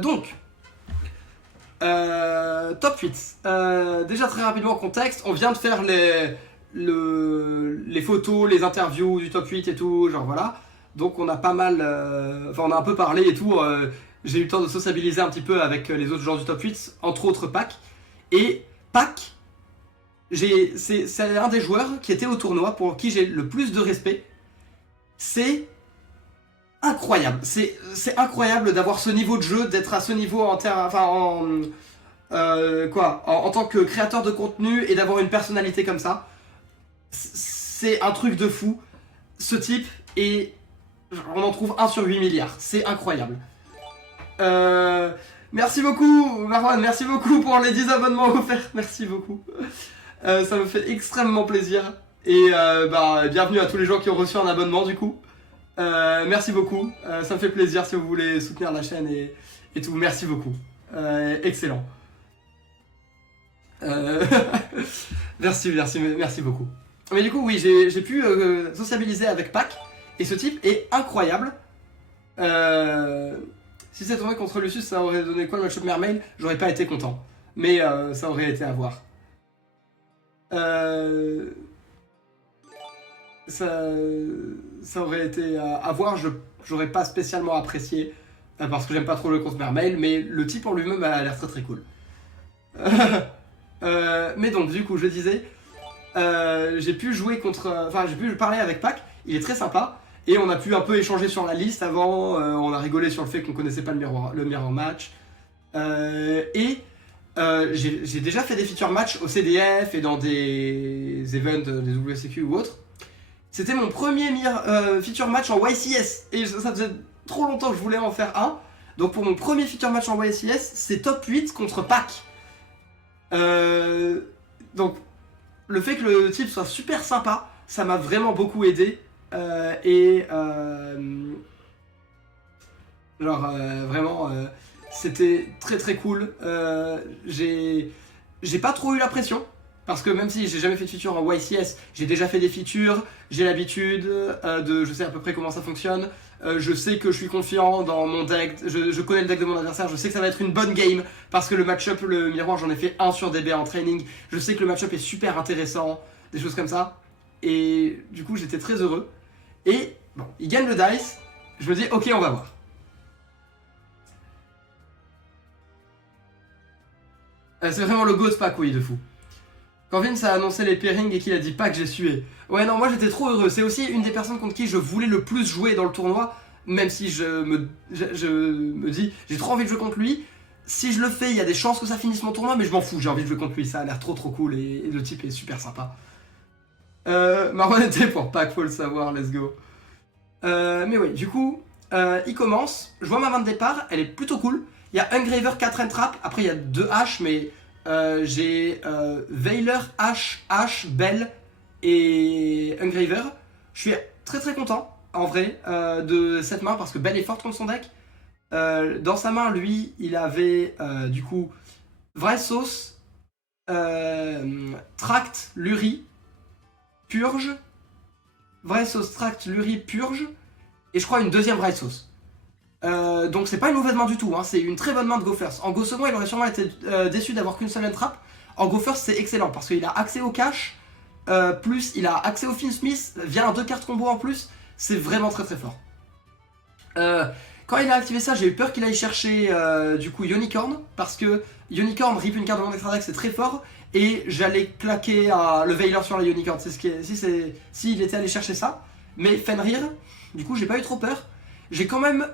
Donc, top 8. Déjà très rapidement contexte, on vient de faire les photos, les interviews du top 8 et tout, genre voilà. Donc on a pas mal, enfin on a un peu parlé et tout. J'ai eu le temps de sociabiliser un petit peu avec les autres joueurs du top 8, entre autres Pac. Et Pac, c'est un des joueurs qui était au tournoi pour qui j'ai le plus de respect. C'est incroyable. C'est incroyable d'avoir ce niveau de jeu, d'être à ce niveau en tant que créateur de contenu et d'avoir une personnalité comme ça. C'est un truc de fou. Ce type est... On en trouve 1 sur 8 milliards. C'est incroyable. Merci beaucoup, Marwan. Merci beaucoup pour les 10 abonnements offerts. Merci beaucoup. Ça me fait extrêmement plaisir. Et bienvenue à tous les gens qui ont reçu un abonnement du coup. Merci beaucoup. Ça me fait plaisir si vous voulez soutenir la chaîne et tout. Merci beaucoup. Excellent. Merci beaucoup. Mais du coup, oui, j'ai pu sociabiliser avec Pac. Et ce type est incroyable. Si cette tournée contre Lucius, ça aurait donné quoi le match-up Mermail? J'aurais pas été content. Mais ça aurait été à voir. Ça aurait été à voir. J'aurais pas spécialement apprécié. Parce que j'aime pas trop le contre Mermail. Mais le type en lui-même a l'air très très cool. Mais donc, du coup, je disais... j'ai pu jouer contre... Enfin, j'ai pu parler avec Pac. Il est très sympa. Et on a pu un peu échanger sur la liste avant, on a rigolé sur le fait qu'on connaissait pas le mirror match. J'ai déjà fait des feature match au CDF et dans des events, des WSQ ou autres. C'était mon premier feature match en YCS. Et ça faisait trop longtemps que je voulais en faire un. Donc pour mon premier feature match en YCS, c'est top 8 contre Pac. Donc le fait que le type soit super sympa, ça m'a vraiment beaucoup aidé. Vraiment, c'était très très cool. J'ai pas trop eu la pression. Parce que même si j'ai jamais fait de feature en YCS, j'ai déjà fait des features, j'ai l'habitude je sais à peu près comment ça fonctionne, je sais que je suis confiant dans mon deck, je connais le deck de mon adversaire, je sais que ça va être une bonne game, parce que le match-up, le miroir, j'en ai fait 1 sur DB en training, je sais que le match-up est super intéressant, des choses comme ça, et du coup j'étais très heureux. Et bon, il gagne le dice, je me dis ok on va voir. C'est vraiment le ghost Pac, oui, de fou. Quand Vince a annoncé les pairings et qu'il a dit Pac, j'ai sué. Ouais non, moi j'étais trop heureux, c'est aussi une des personnes contre qui je voulais le plus jouer dans le tournoi, même si je me dis j'ai trop envie de jouer contre lui. Si je le fais, il y a des chances que ça finisse mon tournoi, mais je m'en fous, j'ai envie de jouer contre lui, ça a l'air trop cool et le type est super sympa. Marwan était pour Pac, faut le savoir, let's go. Mais oui, du coup, il commence. Je vois ma main de départ, elle est plutôt cool. Il y a Engraver 4 Entrap, après il y a 2 H, mais j'ai Veiler, H, Bell et Engraver. Je suis très très content, en vrai, de cette main, parce que Bell est forte contre son deck. Dans sa main, lui, il avait du coup Vraesos, Tract, Luri, Purge, Vraesos, Tract, Luri, Purge, et je crois une deuxième Vraesos. Donc c'est pas une mauvaise main du tout, hein, c'est une très bonne main de Go First. En Go Second, il aurait sûrement été déçu d'avoir qu'une seule entrap. En Go First, c'est excellent parce qu'il a accès au cash, plus il a accès au Finsmith via un 2 cartes combo en plus. C'est vraiment très très fort. Quand il a activé ça, j'ai eu peur qu'il aille chercher du coup Unicorn, parce que Unicorn rip une carte de mon extra deck, c'est très fort. Et j'allais claquer le Veiler sur la Unicorn, s'il était allé chercher ça. Mais Fenrir, du coup j'ai pas eu trop peur. J'ai quand même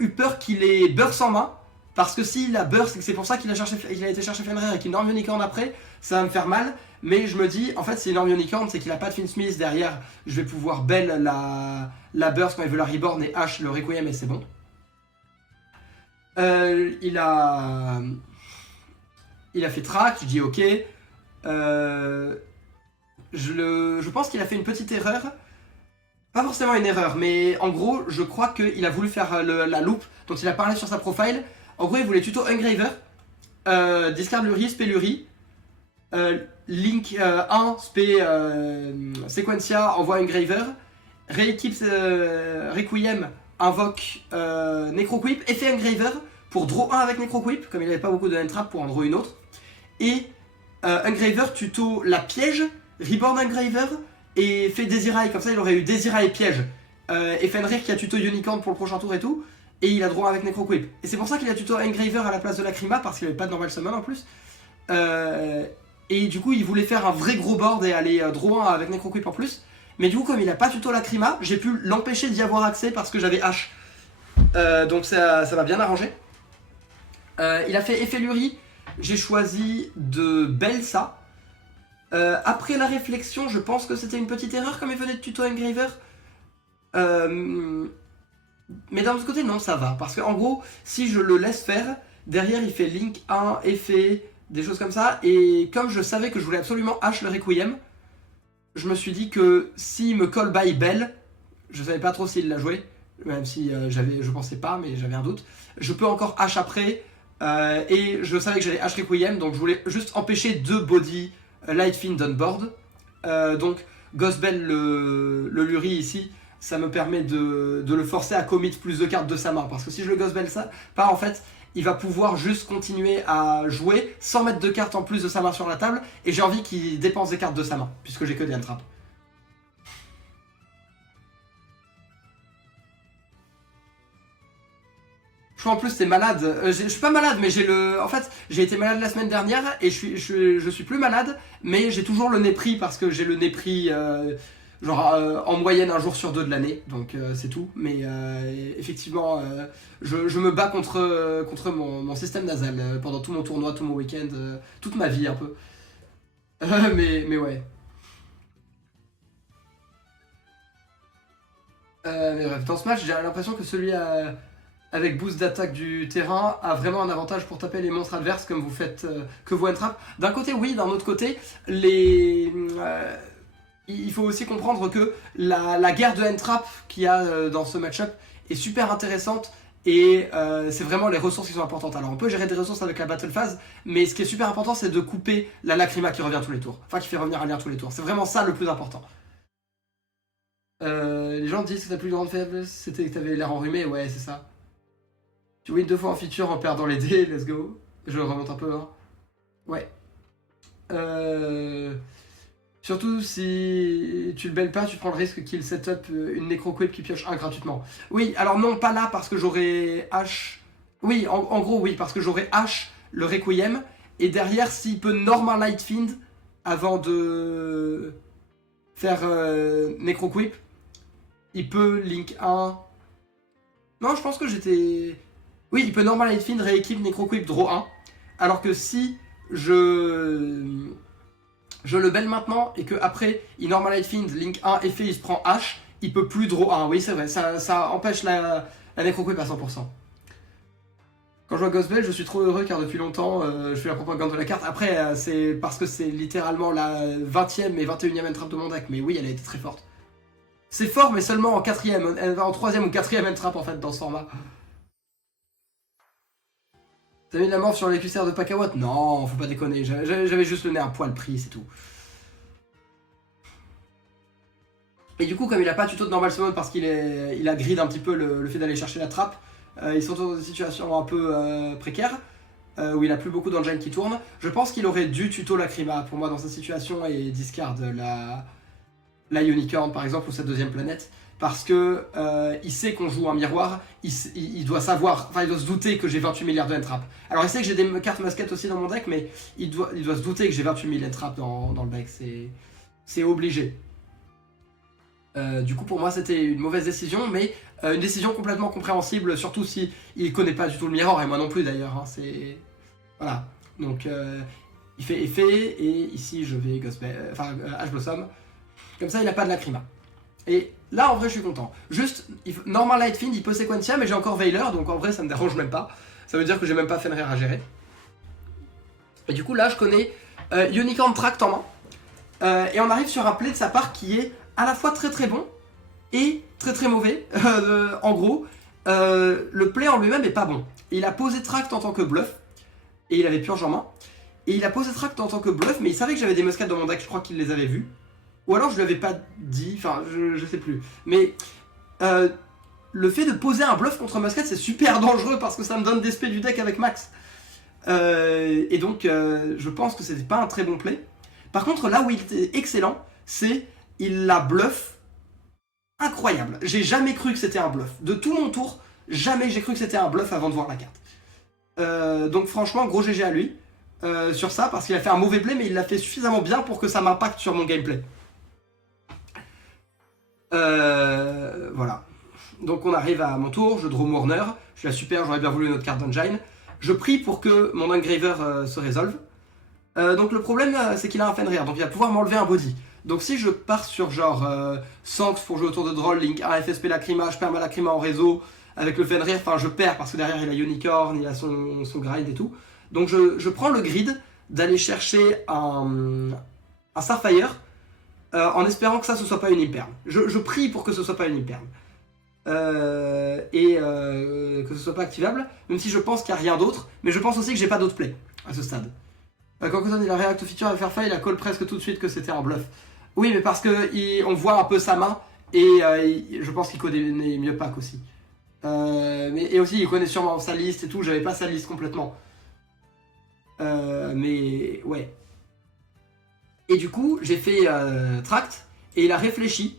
eu peur qu'il ait Burst en main, parce que s'il a Burst et que c'est pour ça qu'il a été chercher Fenrir et qu'il norme Unicorn après, ça va me faire mal. Mais je me dis, en fait s'il norme Unicorn, c'est qu'il a pas de Finsmith derrière, je vais pouvoir Bell la Burst quand il veut la Reborn et H le Requiem et c'est bon. Il a fait track, je dis ok. Je pense qu'il a fait une petite erreur. Pas forcément une erreur, mais en gros, je crois qu'il a voulu faire la loupe dont il a parlé sur sa profile. En gros, il voulait tuto Engraver, discard Luri, spé Luri, Link 1, spé Sequencia, envoie Engraver, rééquipe Requiem invoque Necroquip, effet Engraver pour draw 1 avec Necroquip, comme il n'avait pas beaucoup de hand trap pour en draw une autre. Et Engraver tuto la piège, Reborn Engraver et fait Desirai, comme ça il aurait eu Desirai et piège. Et Fenrir qui a tuto Unicorn pour le prochain tour et tout, et il a draw 1 avec Necroquip. Et c'est pour ça qu'il a tuto Engraver à la place de Lacrima, parce qu'il avait pas de normal summon en plus. Et du coup il voulait faire un vrai gros board et aller draw 1 avec Necroquip en plus. Mais du coup comme il a pas tuto Lacrima, j'ai pu l'empêcher d'y avoir accès parce que j'avais H. Donc ça m'a bien arrangé. Il a fait effet Luri, j'ai choisi de Belsa. Après la réflexion, je pense que c'était une petite erreur comme il venait de tuto Engraver. Mais d'un autre côté, non, ça va. Parce qu'en gros, si je le laisse faire, derrière il fait Link 1, effet, des choses comme ça. Et comme je savais que je voulais absolument H le Requiem, je me suis dit que s'il me call by Bell, je savais pas trop s'il l'a joué, même si je pensais pas, mais j'avais un doute. Je peux encore H après. Et je savais que j'allais H Requiem, donc je voulais juste empêcher 2 body Lightfiend on board. Donc Ghostbell le Luri ici, ça me permet de le forcer à commit plus de cartes de sa main. Parce que si je le Ghostbell ça, pas en fait, il va pouvoir juste continuer à jouer sans mettre de cartes en plus de sa main sur la table. Et j'ai envie qu'il dépense des cartes de sa main, puisque j'ai que des hand-traps. Je crois en plus c'est malade. Je suis pas malade, mais j'ai le. En fait, j'ai été malade la semaine dernière et je suis plus malade, mais j'ai toujours le nez pris parce que j'ai le nez pris en moyenne un jour sur 2 de l'année, donc c'est tout. Mais effectivement, je me bats contre mon système nasal pendant tout mon tournoi, tout mon week-end, toute ma vie un peu. Mais ouais. Mais bref, dans ce match, j'ai l'impression que celui avec boost d'attaque du terrain a vraiment un avantage pour taper les monstres adverses comme vous faites que vous entrap. D'un côté oui, d'un autre côté, il faut aussi comprendre que la guerre de entrap qu'il y a dans ce match-up est super intéressante et c'est vraiment les ressources qui sont importantes. Alors on peut gérer des ressources avec la battle phase, mais ce qui est super important c'est de couper la Lacrima qui revient tous les tours. Enfin qui fait revenir un lien tous les tours. C'est vraiment ça le plus important. Les gens disent que ta plus grande faiblesse c'était que t'avais l'air enrhumé, ouais c'est ça. Tu win 2 fois en feature en perdant les dés, let's go. Je remonte un peu, hein. Ouais. Surtout si tu le belles pas, tu prends le risque qu'il setup une Necroquip qui pioche 1 gratuitement. Oui, alors non, pas là parce que j'aurais H. Oui, en gros, oui, parce que j'aurais H le Requiem. Et derrière, s'il peut normal Lightfiend avant de faire Necroquip, il peut Link 1. Non, je pense que j'étais. Oui, il peut normal Lightfiend, rééquipe Necroquip, draw 1. Alors que si je le belle maintenant et que après il normal Lightfiend, Link 1, effet, il se prend H, il peut plus draw 1. Oui, c'est vrai, ça empêche la Necroquip à 100%. Quand je vois Ghostbell, je suis trop heureux car depuis longtemps je fais la propagande de la carte. Après, c'est parce que c'est littéralement la 20ème et 21ème entrap de mon deck, mais oui, elle a été très forte. C'est fort, mais seulement en 4ème, elle va en 3ème ou 4ème entrap en fait dans ce format. T'as mis de la mort sur les cuissères de Pakawat? Non, faut pas déconner, j'avais juste le nez un poil pris, c'est tout. Et du coup, comme il a pas tuto de normal summon parce qu'il a grid un petit peu le fait d'aller chercher la trappe, ils sont dans une situation un peu précaire, où il a plus beaucoup d'engine qui tournent. Je pense qu'il aurait dû tuto Lacrima pour moi dans cette situation et discard la Unicorn par exemple ou sa deuxième planète. Parce que il sait qu'on joue un miroir, il doit savoir, enfin il doit se douter que j'ai 28 milliards de entrap. Alors il sait que j'ai des cartes masquettes aussi dans mon deck, mais il doit se douter que j'ai 28 000 entrap dans le deck, c'est obligé. Du coup pour moi c'était une mauvaise décision, mais une décision complètement compréhensible, surtout si il connaît pas du tout le miroir, et moi non plus d'ailleurs, hein, c'est... Voilà, donc il fait effet, et ici je vais Ash Blossom, comme ça il a pas de Lacrima. Et là en vrai je suis content. Juste, normal Lightfiend il peut Sequentia, mais j'ai encore Veiler, donc en vrai ça me dérange même pas. Ça veut dire que j'ai même pas Fenrir à gérer. Et du coup là je connais Unicorn Tract en main. Et on arrive sur un play de sa part qui est à la fois très très bon et très très mauvais. En gros, le play en lui-même est pas bon. Il a posé Tract en tant que bluff, et il avait Purge en main. Et il a posé Tract en tant que bluff, mais il savait que j'avais des muscats dans mon deck, je crois qu'il les avait vus. Ou alors je lui avais pas dit, enfin je sais plus. Mais le fait de poser un bluff contre Musket, c'est super dangereux parce que ça me donne des spés du deck avec Max. Et donc, je pense que c'était pas un très bon play. Par contre, là où il était excellent, c'est il la bluff incroyable. J'ai jamais cru que c'était un bluff. De tout mon tour, jamais j'ai cru que c'était un bluff avant de voir la carte. Donc franchement, gros GG à lui sur ça, parce qu'il a fait un mauvais play, mais il l'a fait suffisamment bien pour que ça m'impacte sur mon gameplay. Voilà. Donc on arrive à mon tour, je draw Mourner, je suis là super, j'aurais bien voulu une autre carte d'Engine. Je prie pour que mon Engraver se résolve. Donc le problème c'est qu'il a un Fenrir, donc il va pouvoir m'enlever un body. Donc si je pars sur genre Sanx pour jouer autour de Droll, Link, un FSP Lacrima, je perds ma Lacrima en réseau avec le Fenrir, enfin je perds parce que derrière il a Unicorn, il a son grind et tout. Donc je prends le grid d'aller chercher un Starfire en espérant que ça ce soit pas une Imperm. Je prie pour que ce soit pas une Imperm. Que ce soit pas activable, même si je pense qu'il n'y a rien d'autre, mais je pense aussi que j'ai pas d'autre play à ce stade. Quand Cotton il a react feature avec Fairfire, il a call presque tout de suite que c'était un bluff. Oui, mais parce que on voit un peu sa main et je pense qu'il connaît mieux Pac aussi. Et aussi il connaît sûrement sa liste et tout, j'avais pas sa liste complètement. Mais ouais. Et du coup, j'ai fait Tract et il a réfléchi.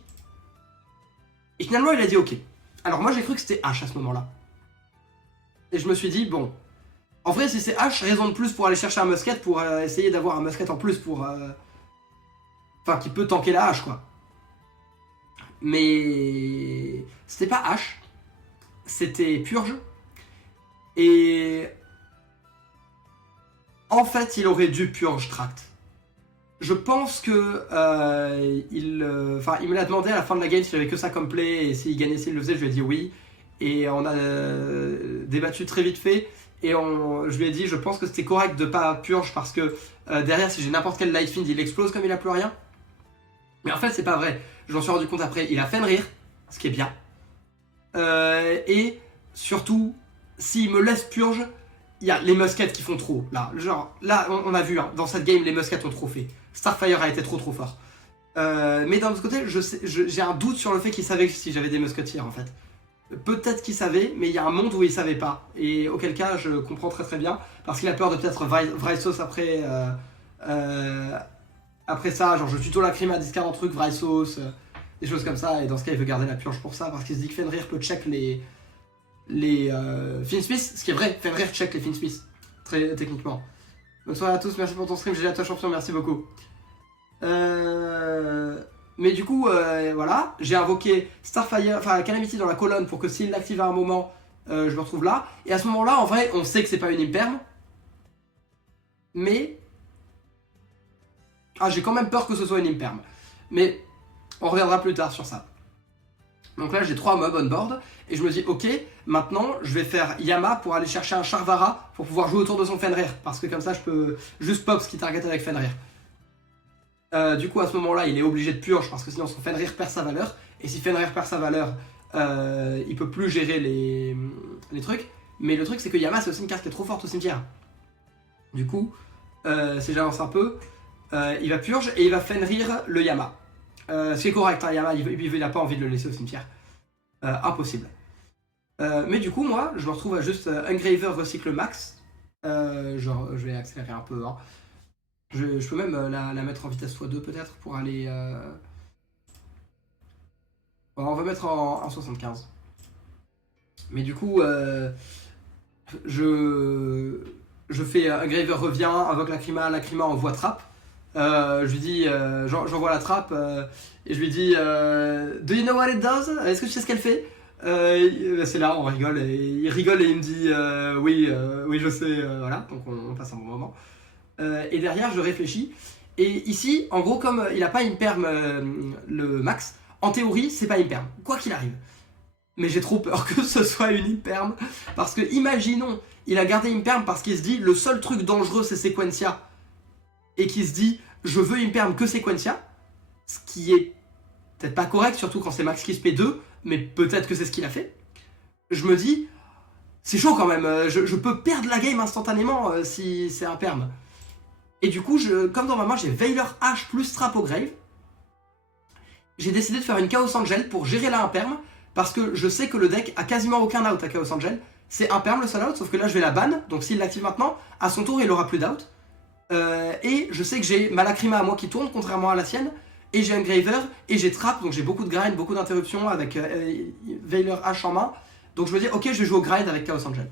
Et finalement, il a dit ok. Alors moi, j'ai cru que c'était H à ce moment-là. Et je me suis dit, bon, en vrai, si c'est H, raison de plus pour aller chercher un musket, pour essayer d'avoir un musket en plus pour... Enfin, qui peut tanker la H, quoi. Mais... C'était pas H. C'était Purge. Et... En fait, il aurait dû Purge Tract. Je pense que il me l'a demandé à la fin de la game s'il avait que ça comme play et s'il gagnait, s'il le faisait, je lui ai dit oui. Et on a débattu très vite fait. Et je lui ai dit, je pense que c'était correct de pas purge parce que derrière, si j'ai n'importe quel light field, il explose comme il a plus rien. Mais en fait, c'est pas vrai. Je m'en suis rendu compte après. Il a Fenrir, ce qui est bien. Et surtout, s'il me laisse purge, il y a les muskets qui font trop. Là, genre, là on a vu, hein, dans cette game, les muskets ont trop fait. Starfire a été trop fort. Mais d'un autre côté, j'ai un doute sur le fait qu'il savait si j'avais des musketeers en fait. Peut-être qu'il savait, mais il y a un monde où il savait pas. Et auquel cas, je comprends très bien, parce qu'il a peur de peut-être Vraisos après, après ça. Genre, je tuto la crime à discard en truc, Vraisos, des choses comme ça. Et dans ce cas, il veut garder la purge pour ça, parce qu'il se dit que Fenrir peut check les Finsmith, ce qui est vrai, Fenrir check les Finsmith, très techniquement. Bonne soirée à tous, merci pour ton stream, j'ai à toi champion, merci beaucoup. Mais du coup, voilà, j'ai invoqué Starfire, enfin Calamity dans la colonne pour que s'il l'active à un moment, je me retrouve là. Et à ce moment-là, en vrai, on sait que c'est pas une Imperm. Mais... Ah, j'ai quand même peur que ce soit une Imperm. Mais on reviendra plus tard sur ça. Donc là, j'ai 3 mobs on board. Et je me dis, ok, maintenant, je vais faire Yama pour aller chercher un Charvara pour pouvoir jouer autour de son Fenrir. Parce que comme ça, je peux juste pop ce qui target avec Fenrir. Du coup, à ce moment-là, il est obligé de purge parce que sinon son Fenrir perd sa valeur. Et si Fenrir perd sa valeur, il peut plus gérer les trucs. Mais le truc, c'est que Yama, c'est aussi une carte qui est trop forte au cimetière. Du coup, si j'avance un peu, il va purge et il va Fenrir le Yama. Ce qui est correct, hein, Yama, il n'a pas envie de le laisser au cimetière. Impossible. Mais du coup, moi, je me retrouve à juste Engraver recycle max. Genre, je vais accélérer un peu. Hein. Je peux même la mettre en vitesse x2 peut-être pour aller... Bon, on va mettre en 75. Mais du coup, je fais Engraver revient, invoque Lacrima envoie trappe. Je lui dis, j'envoie la trappe et je lui dis Do you know what it does? Est-ce que tu sais ce qu'elle fait? C'est là, on rigole et il rigole et il me dit oui je sais, voilà, donc on passe un bon moment. Et derrière je réfléchis et ici en gros comme il a pas Imperm le max, en théorie c'est pas Imperm, quoi qu'il arrive. Mais j'ai trop peur que ce soit une Imperm parce que imaginons il a gardé Imperm parce qu'il se dit le seul truc dangereux c'est Sequentia et qu'il se dit je veux Imperm que Sequentia, ce qui est peut-être pas correct surtout quand c'est Max Kiss P2, mais peut-être que c'est ce qu'il a fait. Je me dis c'est chaud quand même, je peux perdre la game instantanément si c'est un perm. Et du coup, comme dans ma main, j'ai Veiler H plus Trap au Grave. J'ai décidé de faire une Chaos Angel pour gérer la imperm. parce que je sais que le deck a quasiment aucun out à Chaos Angel. C'est imperme le seul out, sauf que là je vais la ban, donc s'il l'active maintenant, à son tour il aura plus d'out. Et je sais que j'ai ma Lacrima à moi qui tourne, contrairement à la sienne, et j'ai Engraver, et j'ai Trap, donc j'ai beaucoup de grind, beaucoup d'interruptions avec Veiler H en main. Donc je me dis, ok, je vais jouer au grind avec Chaos Angel.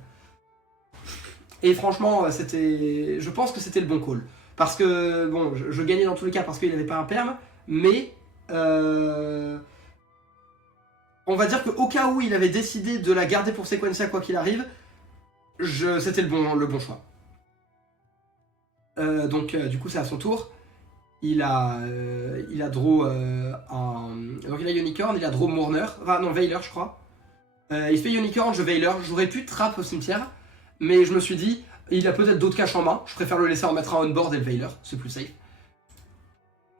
Et franchement, je pense que c'était le bon call. Parce que, bon, je gagnais dans tous les cas parce qu'il n'avait pas un perm, mais on va dire qu'au cas où il avait décidé de la garder pour Sequencia quoi qu'il arrive, c'était le bon choix. Donc du coup c'est à son tour. Il a draw donc il a Unicorn, il a draw Mourner, enfin non Veiler je crois. Il se fait Unicorn, je Veiler, j'aurais pu trap au cimetière, mais je me suis dit, il a peut-être d'autres caches en main, je préfère le laisser en mettre un on-board et le Veiler, c'est plus safe.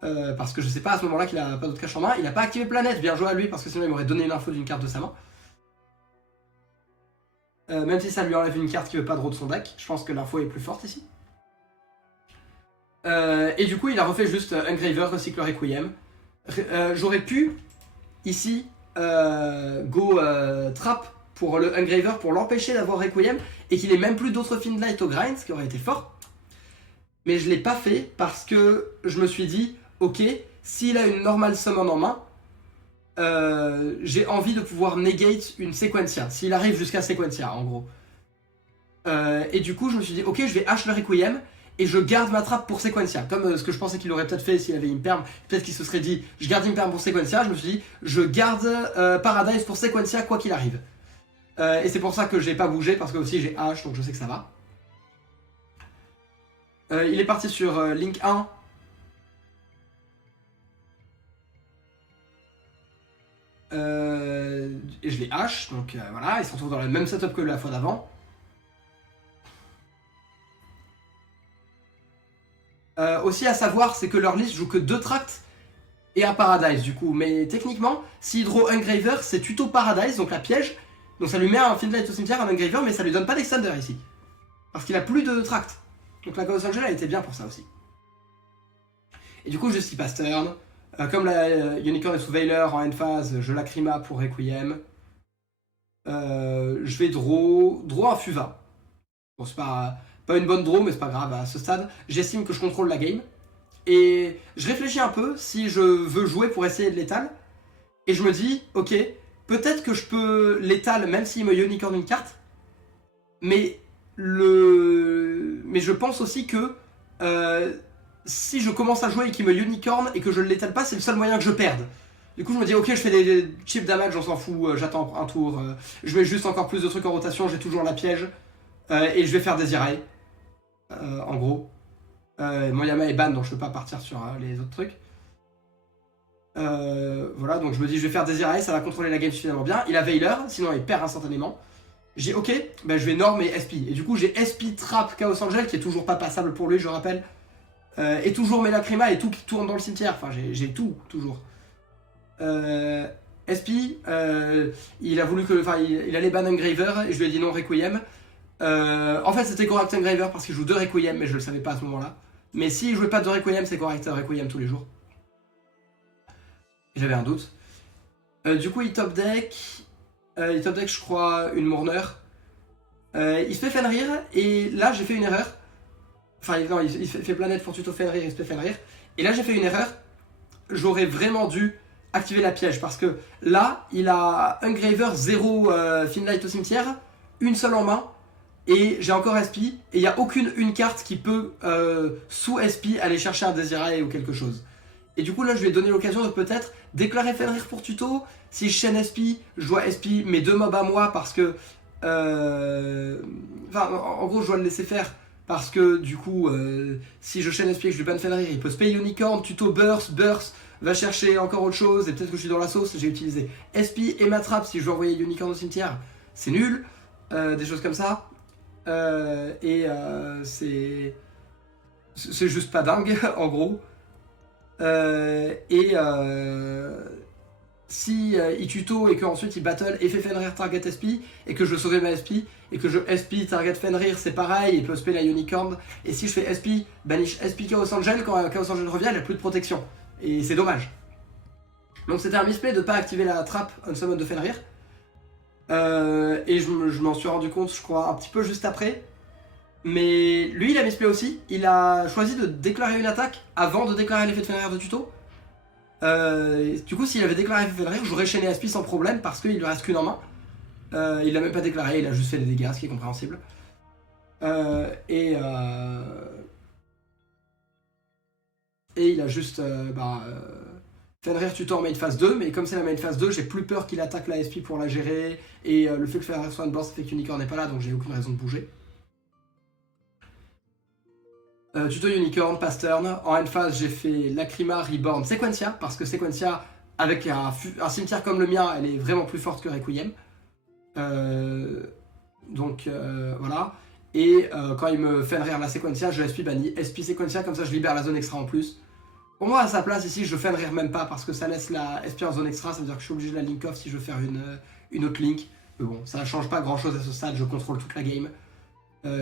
Parce que je sais pas à ce moment-là qu'il a pas d'autres caches en main, il a pas activé Planète, bien joué à lui, parce que sinon il m'aurait donné une info d'une carte de sa main. Même si ça lui enlève une carte qui veut pas draw de son deck, je pense que l'info est plus forte ici. Et du coup il a refait juste Engraver, recycle Requiem. J'aurais pu ici go trap pour le Engraver pour l'empêcher d'avoir Requiem et qu'il ait même plus d'autres Fiendlight au grind, ce qui aurait été fort. Mais je l'ai pas fait parce que je me suis dit, ok, s'il a une normal summon en main, j'ai envie de pouvoir negate une Sequencia, s'il arrive jusqu'à Sequencia en gros. Et du coup je me suis dit, ok, je vais H le Requiem et je garde ma trappe pour Sequencia, comme ce que je pensais qu'il aurait peut-être fait s'il avait Imperm. Peut-être qu'il se serait dit, je garde Imperm pour Sequencia. Je me suis dit, je garde Paradise pour Sequencia quoi qu'il arrive. Et c'est pour ça que j'ai pas bougé, parce que aussi j'ai H, donc je sais que ça va. Il est parti sur Link 1. Et je l'ai H, donc voilà, il se retrouve dans le même setup que la fois d'avant. Aussi à savoir, c'est que leur liste joue que 2 tracts et un Paradise du coup. Mais techniquement, s'il draw Engraver, c'est tuto Paradise, donc la piège. Donc ça lui met un Fiendlight au cimetière, un Engraver, mais ça lui donne pas d'Extender ici. Parce qu'il a plus de tracts. Donc la Chaos Angel a été bien pour ça aussi. Et du coup, je skip pass turn. Comme la Unicorn est sous Veiler en end phase, je Lacrima pour Requiem. Je vais draw un Fuva. Bon, c'est pas une bonne draw, mais c'est pas grave à ce stade. J'estime que je contrôle la game. Et je réfléchis un peu si je veux jouer pour essayer de l'étal. Et je me dis, ok, peut-être que je peux l'étal même s'il me unicorn une carte. Mais je pense aussi que si je commence à jouer et qu'il me unicorn et que je ne l'étale pas, c'est le seul moyen que je perde. Du coup je me dis, ok, je fais des chip damage, on s'en fout, j'attends un tour. Je mets juste encore plus de trucs en rotation, j'ai toujours la piège. Et je vais faire des irrays. En gros. Moyama est ban, donc je peux pas partir sur les autres trucs. Voilà, donc je me dis je vais faire des irrays, ça va contrôler la game suffisamment bien. Il a Veiler, sinon il perd instantanément. J'ai ok, ben je vais Norm et SP. Et du coup j'ai SP Trap Chaos Angel qui est toujours pas passable pour lui, je rappelle. Et toujours mes Lacrima et tout qui tourne dans le cimetière. Enfin j'ai tout, toujours. SP, il a voulu que. Enfin il allait ban Engraver et je lui ai dit non Requiem. En fait c'était correct Engraver parce qu'il joue 2 Requiem, mais je le savais pas à ce moment-là. Mais s'il jouait pas de Requiem, c'est correct Requiem tous les jours. J'avais un doute. Du coup il top deck. Je crois une Mourner. Il se fait Fenrir et là j'ai fait une erreur. Enfin non, il fait Planète pour tuto Fenrir, il se fait Fenrir. Et là j'ai fait une erreur. J'aurais vraiment dû activer la piège parce que là il a Engraver 0 Fiendlight au cimetière, une seule en main. Et j'ai encore SP, et il n'y a aucune carte qui peut, sous SP, aller chercher un Desirae ou quelque chose. Et du coup là je lui ai donné l'occasion de peut-être déclarer Fenrir pour tuto. Si je chaîne SP, je dois SP mes 2 mobs à moi parce que... Enfin en gros je dois le laisser faire parce que du coup si je chaîne SP et que je lui banne Fenrir, il peut spay Unicorn, tuto Burst, va chercher encore autre chose et peut-être que je suis dans la sauce, j'ai utilisé SP et ma trappe si je veux envoyer Unicorn au cimetière, c'est nul, des choses comme ça. C'est juste pas dingue en gros. Si il tuto et qu'ensuite il battle et fait Fenrir target SP et que je sauve ma SP et que je SP target Fenrir, c'est pareil, il peut spell la Unicorn. Et si je fais SP, banish SP Chaos Angel, quand Chaos Angel revient, il a plus de protection. Et c'est dommage. Donc c'était un misplay de pas activer la trappe Unsummon de Fenrir. Et je m'en suis rendu compte, je crois, un petit peu juste après. Mais lui, il a misplay aussi. Il a choisi de déclarer une attaque avant de déclarer l'effet de Fenrir de tuto. Du coup, s'il avait déclaré l'effet de Fenrir, j'aurais chaîné Aspi sans problème parce qu'il lui reste qu'une en main. Il l'a même pas déclaré, il a juste fait des dégâts, ce qui est compréhensible. Et il a juste Fenrir tuto en main phase 2, mais comme c'est la main phase 2, j'ai plus peur qu'il attaque la SP pour la gérer, et le fait que Fenrir soit un board, ça fait qu'Unicorn n'est pas là, donc j'ai aucune raison de bouger. Tuto Unicorn, pass turn. En end phase, j'ai fait Lacrima, Reborn, Sequentia, parce que Sequentia, avec un cimetière comme le mien, elle est vraiment plus forte que Requiem. Voilà. Et quand il me fait rire la Sequentia, je SP banni. SP Sequentia, comme ça je libère la zone extra en plus. Pour moi, à sa place, ici, je fais rire même pas parce que ça laisse la SP en zone extra. Ça veut dire que je suis obligé de la link off si je veux faire une autre link. Mais bon, ça change pas grand chose à ce stade, je contrôle toute la game.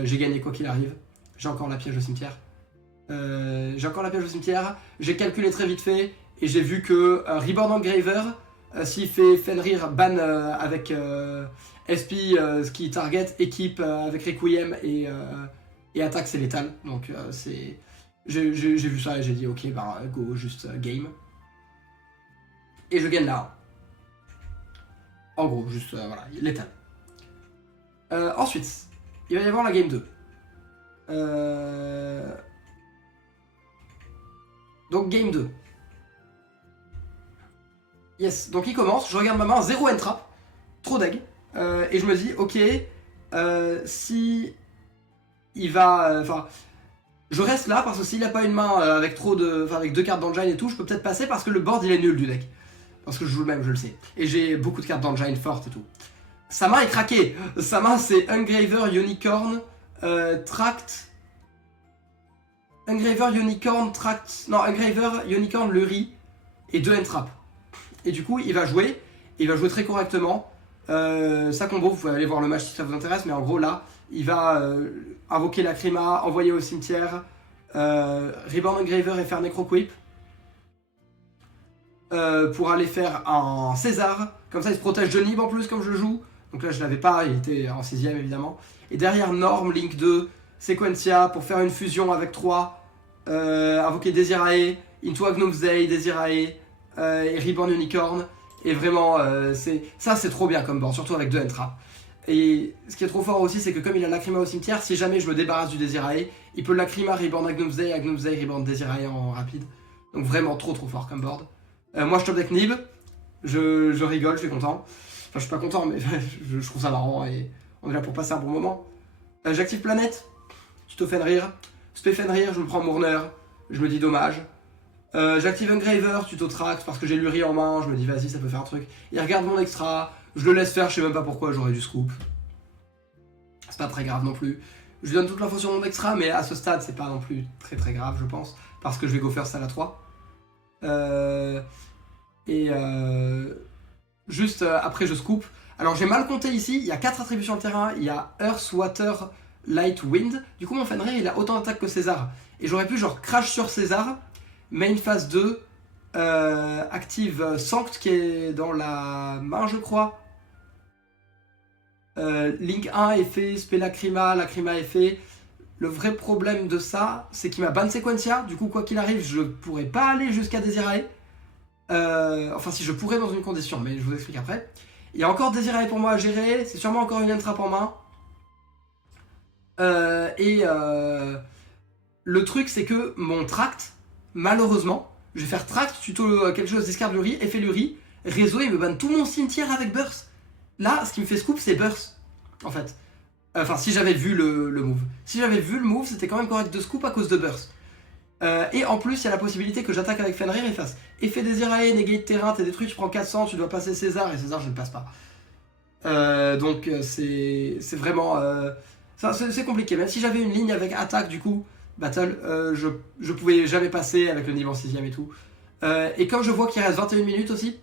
J'ai gagné quoi qu'il arrive. J'ai encore la piège au cimetière. J'ai calculé très vite fait et j'ai vu que Reborn Engraver, s'il fait Fenrir ban avec SP, ce qui target équipe avec Requiem et attaque, c'est létal. Donc c'est. J'ai vu ça et j'ai dit ok, bah go, juste game. Et je gagne là. En gros, juste voilà, létal. Ensuite, il va y avoir la game 2. Donc game 2. Yes, donc il commence, je regarde ma main, 0 entrap, trop deg. Et je me dis, ok, si il va... Enfin, je reste là parce que s'il n'a pas une main avec trop de... Enfin, avec 2 cartes d'engine et tout, je peux peut-être passer parce que le board il est nul du deck. Parce que je joue le même, je le sais. Et j'ai beaucoup de cartes d'engine fortes et tout. Sa main est craquée. Sa main c'est Engraver, Unicorn, Tract... Engraver, Unicorn, Tract... Non, Engraver, Unicorn, Lurie et 2 entrap. Et du coup, il va jouer très correctement. Sa combo, vous pouvez aller voir le match si ça vous intéresse, mais en gros là, il va invoquer Lacrima, envoyer au cimetière, Reborn Engraver et faire Necroquip. Pour aller faire un César, comme ça il se protège de Nib en plus comme je le joue. Donc là je l'avais pas, il était en 6ème évidemment. Et derrière Norm, Link 2, Sequentia pour faire une fusion avec 3, invoquer Desirae, Into Agnumsday, Desirae et Reborn Unicorn. Et vraiment, ça c'est trop bien comme board, surtout avec 2 entraps. Et ce qui est trop fort aussi, c'est que comme il a Lacrima au cimetière, si jamais je me débarrasse du Desirae, il peut Lacrima, Reborn Agnumsday, Agnumsday, Reborn Desirae en rapide. Donc vraiment trop fort comme board. Moi je top deck Nib, je rigole, je suis content. Enfin je suis pas content mais je trouve ça marrant et on est là pour passer un bon moment. J'active Planète, tuto Fenrir, Spé Fenrir, je me prends Mourner, je me dis dommage. J'active Engraver, tuto Tract parce que j'ai Lurie en main, je me dis vas-y ça peut faire un truc. Il regarde mon extra, je le laisse faire, je sais même pas pourquoi, j'aurais dû scoop. C'est pas très grave non plus. Je lui donne toute l'info sur mon extra mais à ce stade c'est pas non plus très grave je pense. Parce que je vais go first à la 3. Juste après je scoop. Alors j'ai mal compté ici, il y a 4 attributs sur le terrain, il y a Earth, Water, Light, Wind. Du coup mon Fenrir il a autant d'attaque que César. Et j'aurais pu genre crash sur César, main phase 2, active Sanct qui est dans la main je crois. Link 1 est fait, Spé Lacrima est fait. Le vrai problème de ça, c'est qu'il m'a ban Sequentia, du coup quoi qu'il arrive je pourrais pas aller jusqu'à Desirae. Enfin si je pourrais dans une condition, mais je vous explique après. Il y a encore Desirae pour moi à gérer, c'est sûrement encore une entrap en main. Le truc c'est que mon tract, malheureusement, je vais faire tract, tuto quelque chose, discard Lurie, effet Lurie, réseau il me banne tout mon cimetière avec Burst. Là ce qui me fait scoop c'est Burst, en fait. Enfin si j'avais vu le move. Si j'avais vu le move c'était quand même correct de scoop à cause de Burst. Et en plus, il y a la possibilité que j'attaque avec Fenrir et fasse effet Desirae, negate terrain, t'es détruit, tu prends 400, tu dois passer César, et César je ne passe pas. Donc c'est vraiment... c'est compliqué, même si j'avais une ligne avec attaque du coup, battle, je pouvais jamais passer avec le niveau en 6ème et tout. Et comme je vois qu'il reste 21 minutes aussi,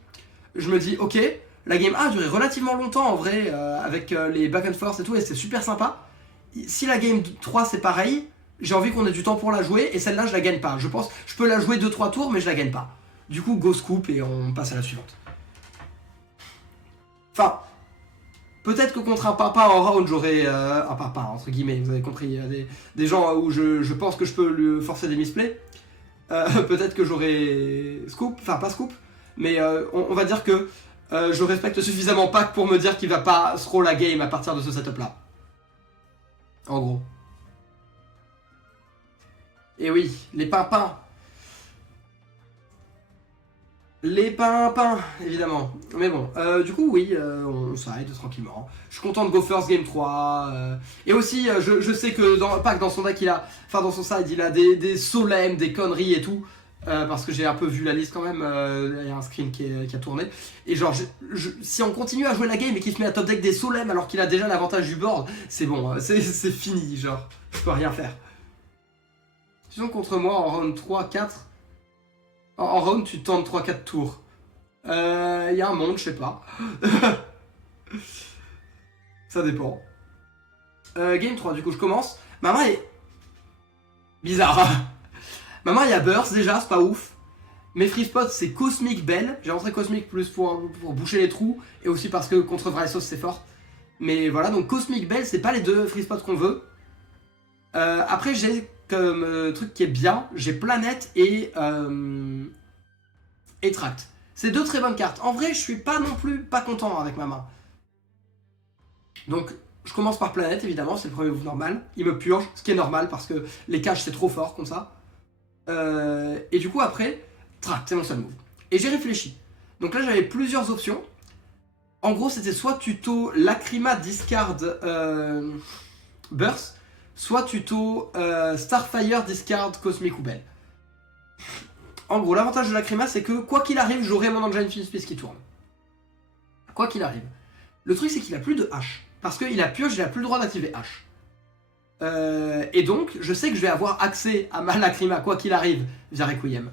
je me dis ok, la game 1 a duré relativement longtemps en vrai, avec les back and forth et tout, et c'était super sympa. Si la game 3 c'est pareil, j'ai envie qu'on ait du temps pour la jouer et celle-là je la gagne pas. Je pense je peux la jouer 2-3 tours mais je la gagne pas. Du coup, go scoop et on passe à la suivante. Enfin, peut-être que contre un papa en round, j'aurais... un papa, entre guillemets, vous avez compris. Des gens où je pense que je peux lui forcer des misplays. Peut-être que j'aurais scoop, enfin pas scoop, mais on va dire que je respecte suffisamment Pac pour me dire qu'il va pas throw la game à partir de ce setup là. En gros. Et oui, les pimpins. Les pimpins, évidemment. Mais bon, du coup, oui, on s'arrête tranquillement. Je suis content de go first game 3. Et aussi, je sais que Pac dans son deck, il a. Enfin, dans son side, il a des solemnes, des conneries et tout. Parce que j'ai un peu vu la liste quand même. Il y a un screen qui a tourné. Et genre, si on continue à jouer la game et qu'il se met à top deck des solemnes alors qu'il a déjà l'avantage du board, c'est bon, c'est fini, genre. Je peux rien faire. Sinon, contre moi, en round 3, 4. En round, tu tentes 3-4 tours. Il y a un monde, je sais pas. Ça dépend. Game 3, du coup, je commence. Ma main est bizarre. Ma main, il y a Burst déjà, c'est pas ouf. Mes free spots, c'est Cosmic Bell. J'ai rentré Cosmic plus pour boucher les trous. Et aussi parce que contre Vraisos, c'est fort. Mais voilà, donc Cosmic Bell, c'est pas les deux free spots qu'on veut. Après, j'ai comme truc qui est bien, j'ai Planète et Tract. C'est deux très bonnes cartes. En vrai, je suis pas non plus pas content avec ma main. Donc, je commence par Planète, évidemment, c'est le premier move normal. Il me purge, ce qui est normal parce que les caches c'est trop fort comme ça. Et du coup, après, Tract, c'est mon seul move. Et j'ai réfléchi. Donc là, j'avais plusieurs options. En gros, c'était soit tuto Lacrima Discard Burst, soit tuto Starfire Discard Cosmic ou Bell. En gros, l'avantage de Lacrima, c'est que quoi qu'il arrive, j'aurai mon Engine Film Space qui tourne. Quoi qu'il arrive. Le truc, c'est qu'il a plus de H. Parce qu'il a purge, il a plus le droit d'activer H. Et donc, je sais que je vais avoir accès à ma Lacrima, quoi qu'il arrive, via Requiem.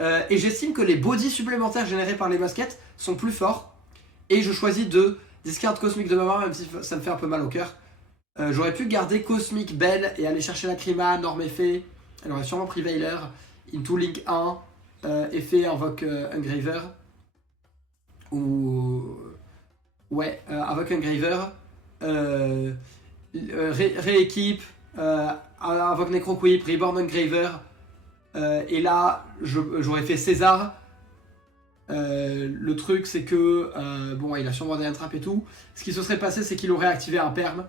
Et j'estime que les bodies supplémentaires générés par les baskets sont plus forts. Et je choisis de discard Cosmic de ma main, même si ça me fait un peu mal au cœur. J'aurais pu garder Cosmic Bell et aller chercher Lacrima, Norm Effet. Elle aurait sûrement pris Veiler. Into Link 1, effet invoque Engraver. Ou. Ouais, invoque Engraver. Rééquipe. Invoque Necroquip, Reborn Engraver. Et là, j'aurais fait César. Le truc, c'est que. Bon, il a sûrement des entrappes et tout. Ce qui se serait passé, c'est qu'il aurait activé un perm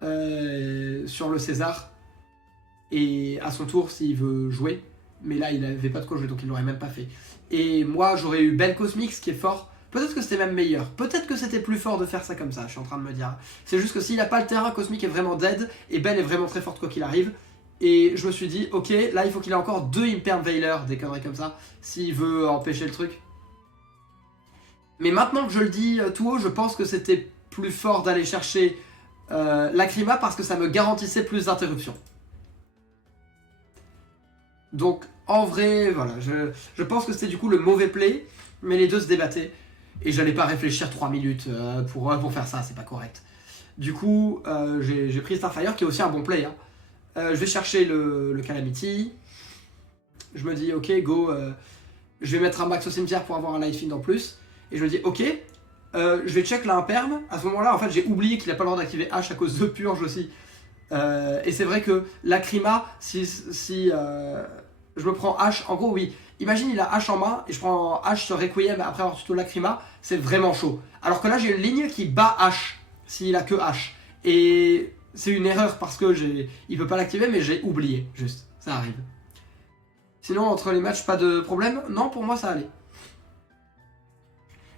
sur le César. Et à son tour, s'il veut jouer. Mais là, il n'avait pas de quoi jouer, donc il l'aurait même pas fait. Et moi, j'aurais eu Bell Cosmic, ce qui est fort. Peut-être que c'était même meilleur. Peut-être que c'était plus fort de faire ça comme ça, je suis en train de me dire. C'est juste que s'il n'a pas le terrain, Cosmic est vraiment dead. Et Bell est vraiment très forte quoi qu'il arrive. Et je me suis dit, ok, là, il faut qu'il ait encore 2 Imperm Veiler, des conneries comme ça, s'il veut empêcher le truc. Mais maintenant que je le dis tout haut, je pense que c'était plus fort d'aller chercher Lacrima parce que ça me garantissait plus d'interruptions. Donc en vrai, voilà, je pense que c'était du coup le mauvais play, mais les deux se débattaient. Et j'allais pas réfléchir 3 minutes pour faire ça, c'est pas correct. Du coup, j'ai pris Starfire qui est aussi un bon play. Hein. Je vais chercher le Calamity. Je me dis, ok, go, je vais mettre un max au cimetière pour avoir un life in en plus. Et je me dis, ok, je vais check là un perm. À ce moment-là, en fait, j'ai oublié qu'il a pas le droit d'activer H à cause de purge aussi. Et c'est vrai que Lacrima, si je me prends H, en gros, oui. Imagine, il a H en main et je prends H sur Requiem après avoir tuto Lacrima, c'est vraiment chaud. Alors que là, j'ai une ligne qui bat H s'il a que H. Et c'est une erreur parce que il peut pas l'activer, mais j'ai oublié, juste. Ça arrive. Sinon, entre les matchs, pas de problème. Non, pour moi, ça allait.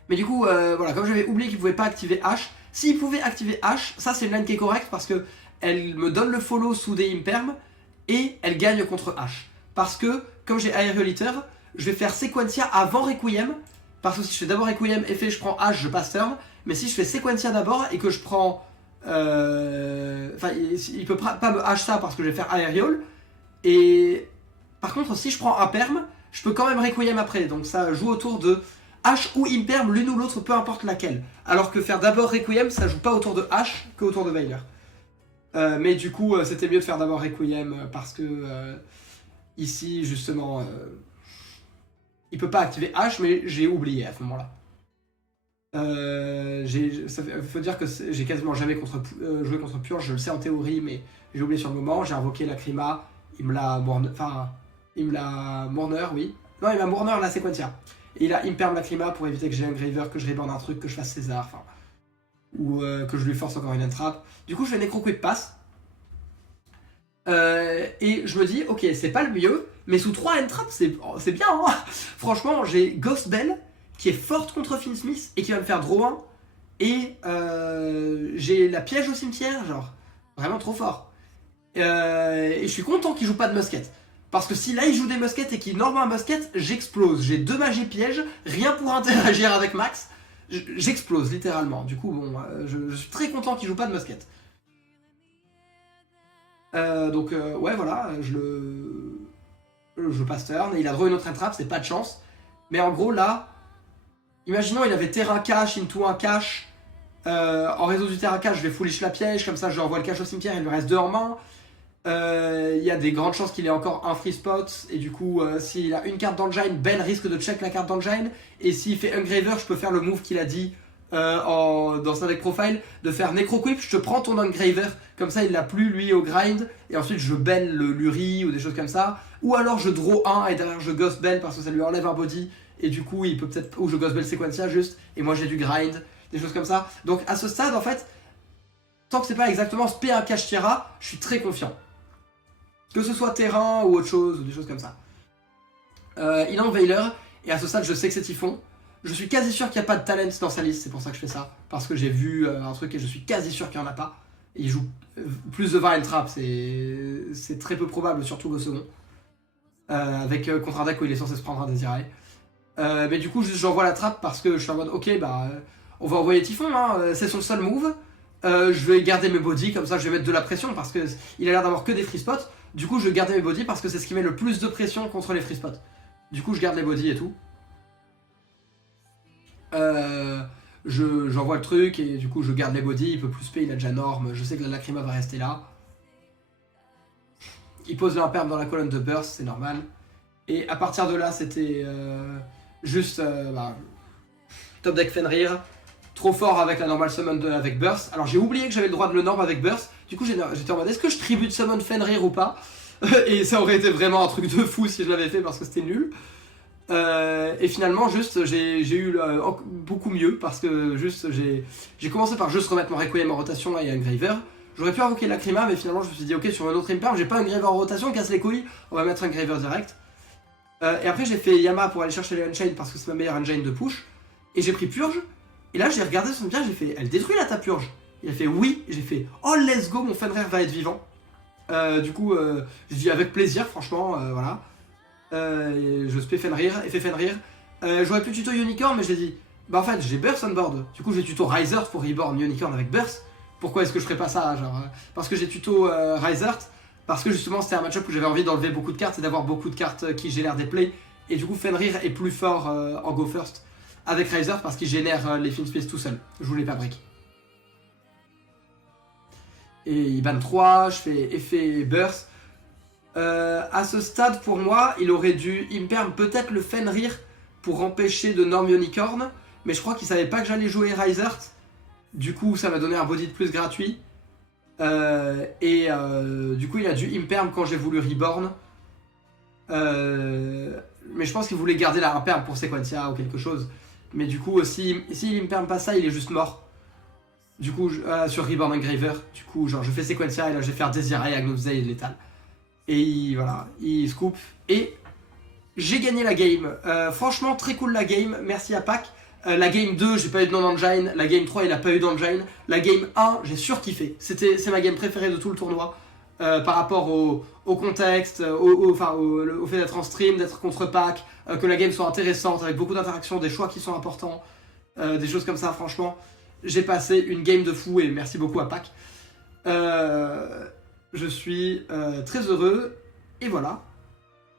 Mais du coup, voilà, comme j'avais oublié qu'il pouvait pas activer H, s'il pouvait activer H, ça c'est une line qui est correcte parce que elle me donne le follow sous des imperm et elle gagne contre H. Parce que, comme j'ai Aerial Hitter, je vais faire Sequentia avant Requiem. Parce que si je fais d'abord Requiem, effet, je prends H, je passe turn. Mais si je fais Sequentia d'abord et que je prends. Enfin, il peut pas me H ça parce que je vais faire Aerial. Et par contre, si je prends un perm, je peux quand même Requiem après. Donc ça joue autour de H ou Imperm, l'une ou l'autre, peu importe laquelle. Alors que faire d'abord Requiem, ça joue pas autour de H que autour de Veiler. Mais du coup, c'était mieux de faire d'abord Requiem parce que ici, justement, il peut pas activer H, mais j'ai oublié à ce moment-là. Ça faut dire que j'ai quasiment jamais joué contre Purge, je le sais en théorie, mais j'ai oublié sur le moment. J'ai invoqué Lacrima, il me l'a Mourner, oui. Non, il m'a Mourner la Sequentia. Et il a Imperm Lacrima pour éviter que j'ai un Graver, que je reborn un truc, que je fasse César, enfin. Ou que je lui force encore une entrap. Du coup, je fais Necroquip Pass. Et je me dis, ok, c'est pas le mieux, mais sous 3 entraps, c'est bien, hein. Franchement, j'ai Ghost Bell, qui est forte contre Finsmith, et qui va me faire draw 1. Et j'ai la piège au cimetière, genre, vraiment trop fort. Et je suis content qu'il joue pas de musket. Parce que si là il joue des muskets et qu'il norme un musket, j'explose. J'ai 2 magies pièges, rien pour interagir avec Max. J'explose littéralement. Du coup, bon, je suis très content qu'il joue pas de musket. Donc, ouais, voilà, je passe turn. Et il a draw une autre entrap, c'est pas de chance. Mais en gros, là, imaginons il avait terrain cash into un cash. En réseau du terrain cash, je vais foolish la piège, comme ça je lui envoie le cash au cimetière, il lui reste 2 en main. Il y a des grandes chances qu'il ait encore un free spot, et du coup, s'il a une carte d'engine, Ben risque de check la carte d'engine, et s'il fait Engraver, je peux faire le move qu'il a dit dans sa deck profile, de faire Necroquip, je te prends ton Engraver, comme ça il l'a plus lui au grind, et ensuite je Ben le Luri ou des choses comme ça, ou alors je draw 1 et derrière je Ghost Bell parce que ça lui enlève un body, et du coup il peut peut-être, ou je Ghost Bell Sequentia juste, et moi j'ai du grind, des choses comme ça. Donc à ce stade, en fait, tant que c'est pas exactement Spé1 Cash Tierra, je suis très confiant. Que ce soit terrain ou autre chose, ou des choses comme ça. Il a un Veiler, et à ce stade, je sais que c'est Typhon. Je suis quasi sûr qu'il n'y a pas de talent dans sa liste, c'est pour ça que je fais ça. Parce que j'ai vu un truc et je suis quasi sûr qu'il n'y en a pas. Et il joue plus de 20 trap, c'est très peu probable, surtout au second. Avec contre un deck où il est censé se prendre un Désiré. Mais du coup, j'envoie la trappe parce que je suis en mode, ok, bah, on va envoyer Typhon, hein, c'est son seul move. Je vais garder mes bodies, comme ça je vais mettre de la pression parce qu'il a l'air d'avoir que des free spots. Du coup, je vais garder mes bodies parce que c'est ce qui met le plus de pression contre les free spots. Du coup, je garde les bodies et tout. J'envoie le truc et du coup, je garde les bodies. Il peut plus payer, il a déjà norme. Je sais que la Lacrima va rester là. Il pose l'imperme dans la colonne de burst, c'est normal. Et à partir de là, c'était juste top deck Fenrir. Trop fort avec la normal summon avec burst. Alors j'ai oublié que j'avais le droit de le norm avec burst. Du coup j'étais en mode est-ce que je tribute summon Fenrir ou pas. Et ça aurait été vraiment un truc de fou si je l'avais fait parce que c'était nul. Et finalement juste j'ai eu beaucoup mieux parce que juste j'ai commencé par juste remettre mon Requiem en rotation et un Graver. J'aurais pu invoquer Lacrima mais finalement je me suis dit ok sur un autre Imperm j'ai pas un Graver en rotation, casse les couilles, on va mettre un Graver direct. Et après j'ai fait Yama pour aller chercher les Unchained parce que c'est ma meilleure Unchained de push. Et j'ai pris Purge. Et là j'ai regardé son bien, j'ai fait elle détruit la ta Purge. Il a fait oui, j'ai fait oh let's go, mon Fenrir va être vivant. Du coup j'ai dit avec plaisir franchement, voilà. Je fais Fenrir, effet Fenrir. J'aurais pu tuto Unicorn mais j'ai dit bah en fait j'ai Burst on board. Du coup j'ai tuto Riser pour reborn Unicorn avec Burst. Pourquoi est-ce que je ferais pas ça genre parce que j'ai tuto Riser. Parce que justement c'était un match-up où j'avais envie d'enlever beaucoup de cartes et d'avoir beaucoup de cartes qui génèrent des plays. Et du coup Fenrir est plus fort en Go First avec Riser parce qu'il génère les Finspace tout seul. Je voulais pas break. Et il ban 3, je fais effet burst. À ce stade pour moi il aurait dû imperm peut-être le Fenrir pour empêcher de norm Unicorn. Mais je crois qu'il savait pas que j'allais jouer Riser. Du coup ça m'a donné un body de plus gratuit. Du coup il a dû imperm quand j'ai voulu reborn. Mais je pense qu'il voulait garder la imperm pour Sequentia ou quelque chose. Mais du coup s'il imperm pas ça il est juste mort. Du coup sur Reborn Engraver. Du coup genre je fais Sequentia et là je vais faire Desiree, Agnozei et Lethal. Et voilà, il scoop. Et j'ai gagné la game. Franchement très cool la game, merci à Pac. La game 2, j'ai pas eu de non-engine. La game 3, il a pas eu d'engine. La game 1, j'ai surkiffé. C'est ma game préférée de tout le tournoi. Par rapport au contexte, au fait d'être en stream, d'être contre Pac, que la game soit intéressante, avec beaucoup d'interactions, des choix qui sont importants, des choses comme ça, franchement. J'ai passé une game de fou et merci beaucoup à Pac. Je suis très heureux. Et voilà.